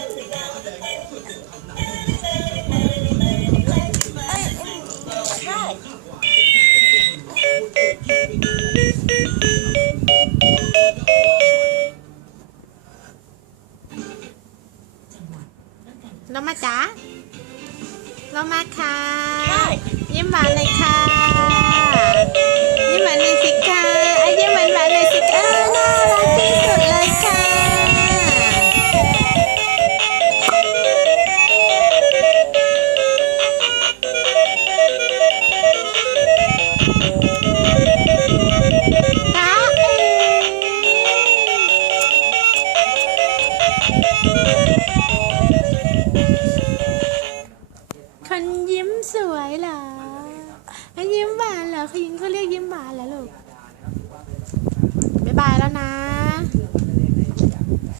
เอ้ยอืมใช่โลมาจ๋าโลมาค่ะใช่ยิ้มหวานเลยค่ะยิ้มหวานเลยสิคะ คนยิ้มสวยเหรอยิ้มหวานเหรอเขายิ้มเขาเรียกยิ้มหวานเหรอลูก